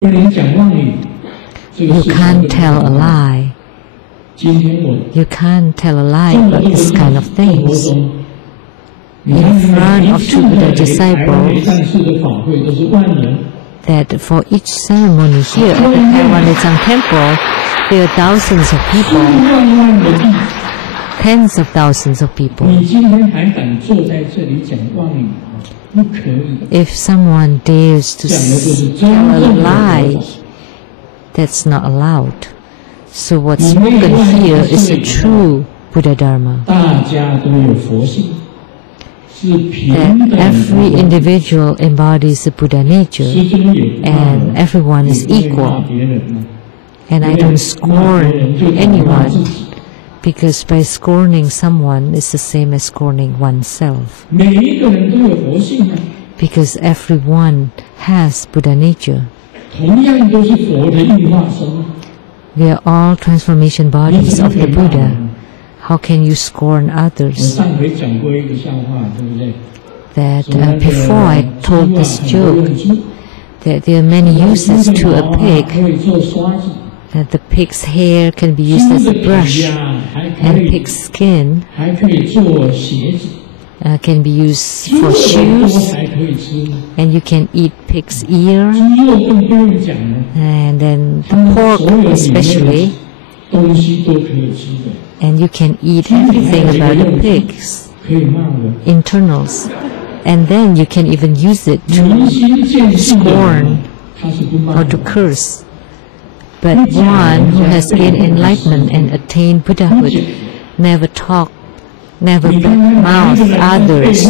You can't tell a lie. You can't tell a lie about this kind of things. In front of True Buddha disciples, that for each ceremony here at the Taiwan Tsang Temple, there are thousands of people, tens of thousands of people. If someone dares to tell a lie, that's not allowed. So what's spoken here is the true Buddha Dharma. That every individual embodies the Buddha nature and everyone is equal. And I don't scorn anyone, because by scorning someone is the same as scorning oneself. Because everyone has Buddha nature. We are all transformation bodies of the Buddha. How can you scorn others? That before I told this joke, that there are many uses to a pig. That the pig's hair can be used as a brush, and pig's skin can be used for shoes, and you can eat pig's ear, and then the pork especially, and you can eat everything about the pig's internals, and then you can even use it to scorn or to curse. But one who has gained enlightenment and attained Buddhahood never talk, never mouth others,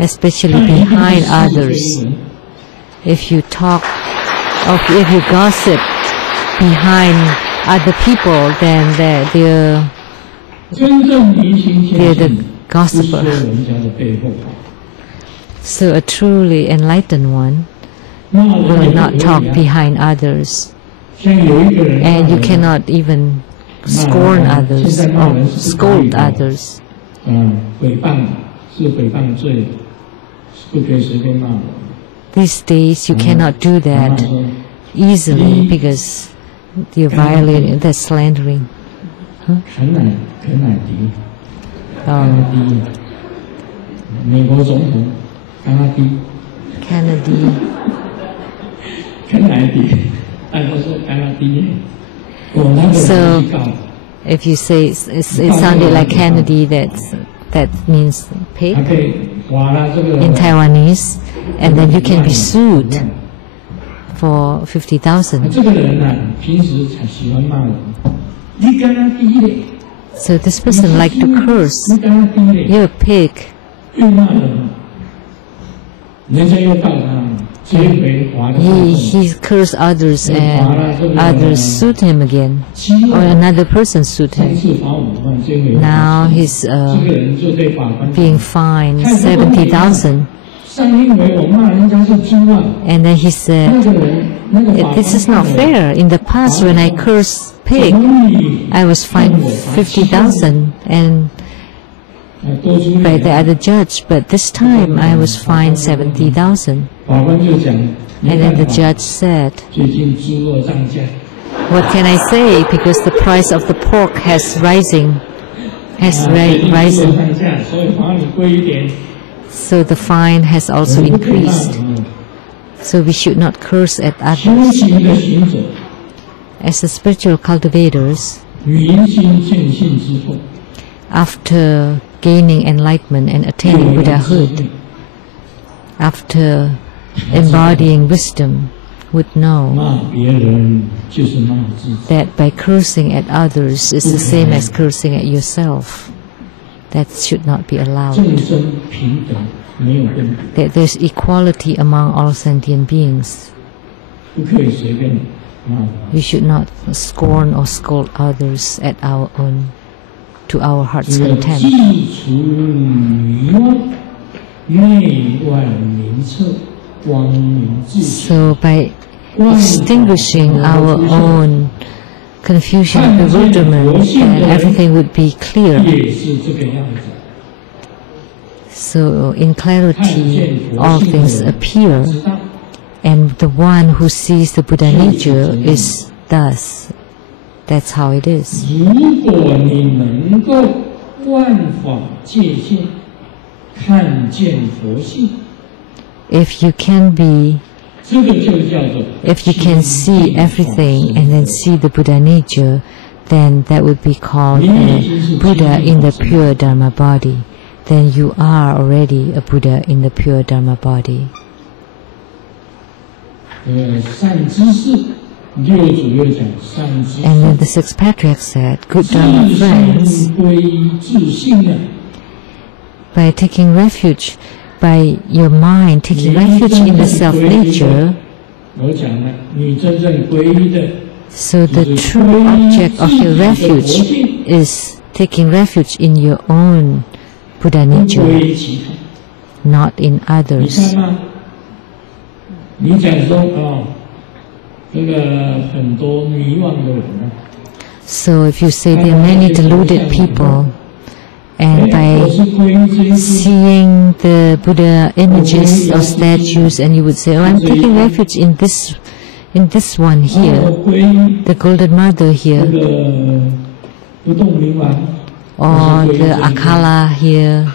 especially behind others. If you talk, or if you gossip behind other people, then they're the gossiper. So a truly enlightened one will not talk behind others. And you cannot even scorn others or scold others. These days you cannot do that easily because you're violating, that's slandering. Huh? So, if you say it sounded like Kennedy, that means pig in Taiwanese, and then you can be sued for 50,000. So this person liked to curse. You're a pig. He cursed others and others sued him again, or another person sued him. Now he's being fined 70,000. And then he said, this is not fair. In the past when I cursed pig, I was fined 50,000 and by the other judge, but this time I was fined 70,000. And then the judge said, what can I say, because the price of the pork has risen. So the fine has also increased. So we should not curse at others. As the spiritual cultivators, after gaining enlightenment and attaining Buddhahood, after embodying wisdom, would know that by cursing at others is the same as cursing at yourself. That should not be allowed. That there's equality among all sentient beings. We should not scorn or scold others at our own, to our heart's content. So by extinguishing our own confusion and bewilderment, and everything would be clear. So in clarity, all things appear, And the one who sees the Buddha nature is thus. That's how it is. If you can be, if you can see everything and then see the Buddha nature, then that would be called a Buddha in the pure Dharma body. Then you are already a Buddha in the pure Dharma body. And then the sixth patriarch said, good Dharma friends, by taking refuge, by your mind taking refuge in the self-nature, so the true object of your refuge is taking refuge in your own Buddha nature, not in others. So if you say there are many deluded people, and by seeing the Buddha images or statues, and you would say, oh, I'm taking refuge in this one here, the Golden Mother here, or the Akala here.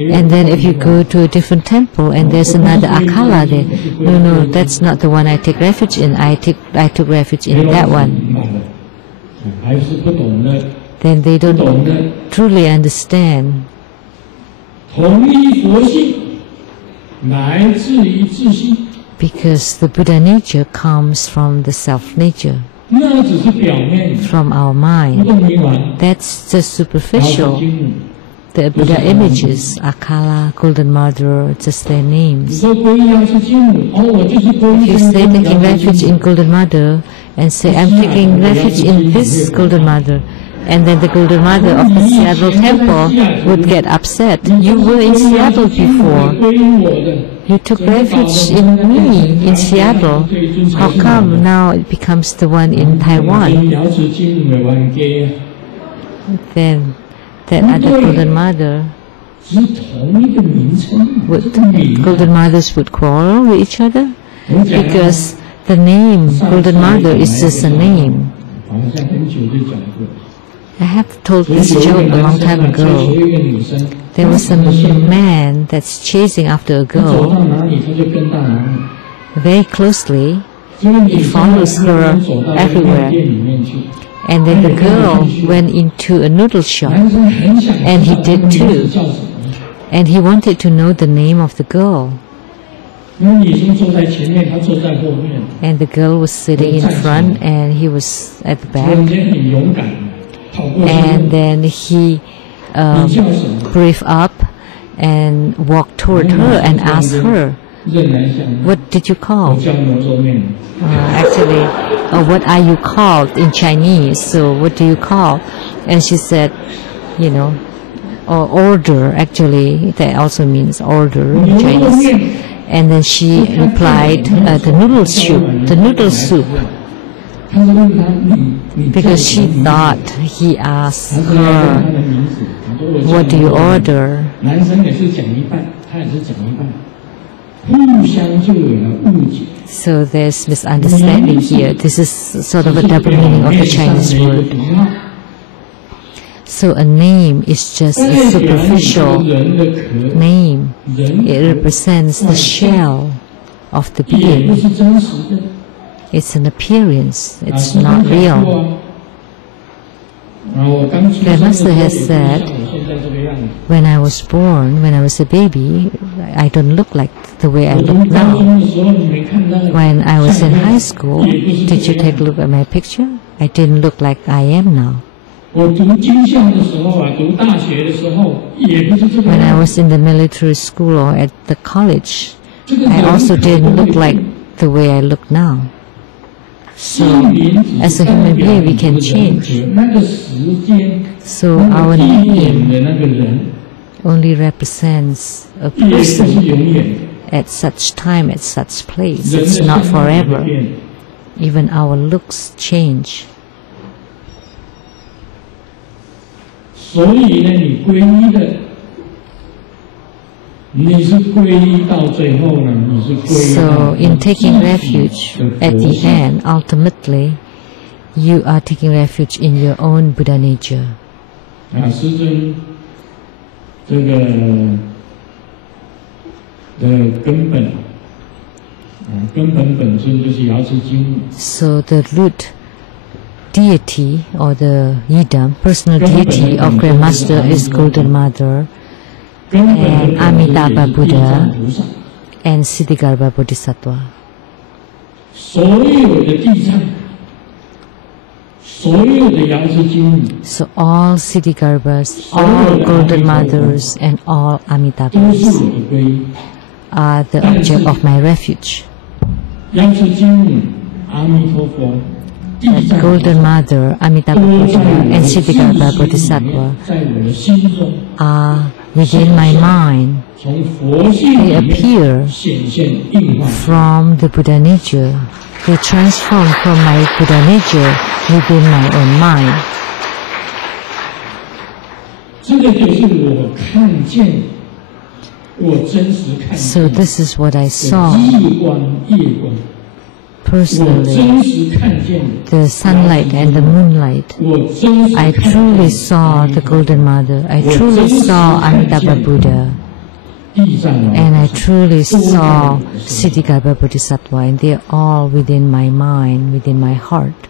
And then if you go to a different temple and there's another Akala there, no, that's not the one I take refuge in, I took refuge in that one. Then they don't truly understand. Because the Buddha nature comes from the self-nature, from our mind. That's just superficial. The Buddha images, Akala, Golden Mother, just their names. If you say taking refuge in Golden Mother and say, I'm taking refuge in this Golden Mother, and then the Golden Mother of the Seattle temple would get upset. You were in Seattle before. You took refuge in me in Seattle. How come now it becomes the one in Taiwan? Then that other Golden Mother Golden Mothers would quarrel with each other because the name Golden Mother is just a name. I have told this joke a long time ago. There was a man that's chasing after a girl very closely. He follows her everywhere. And then the girl went into a noodle shop, and he did too. And he wanted to know the name of the girl. And the girl was sitting in front, and he was at the back. And then he briefed up and walked toward her and asked her, what did you call? Actually, what are you called in Chinese? So what do you call? And she said, or order. Actually, that also means order in Chinese. And then she replied, the noodle soup. Because she thought he asked her, what do you order? So there's misunderstanding here. This is sort of a double meaning of the Chinese word. So a name is just a superficial name. It represents the shell of the being. It's an appearance. It's not real. The Master has said, when I was born, when I was a baby, I don't look like the way I look now. When I was in high school, did you take a look at my picture? I didn't look like I am now. When I was in the military school or at the college, I also didn't look like the way I look now. So, as a human being, we can change. So, our name only represents a person at such time, at such place. It's not forever. Even our looks change. So in taking refuge at the end, ultimately, you are taking refuge in your own Buddha nature. So the root deity or the yidam, personal deity of Grand Master is Golden Mother and Amitabha Buddha and Siddhigarbha Bodhisattva. So all Siddhigarbhas, all Golden Mothers and all Amitabhas are the object of my refuge. That Golden Mother, Amitabha Buddha and Siddhigarbha Bodhisattva are within my mind. They appear from the Buddha nature. They transform from my Buddha nature within my own mind. So this is what I saw personally, the sunlight and the moonlight. I truly saw the Golden Mother. I truly saw Amitabha Buddha. And I truly saw Siddhigarbha Bodhisattva, and they are all within my mind, within my heart.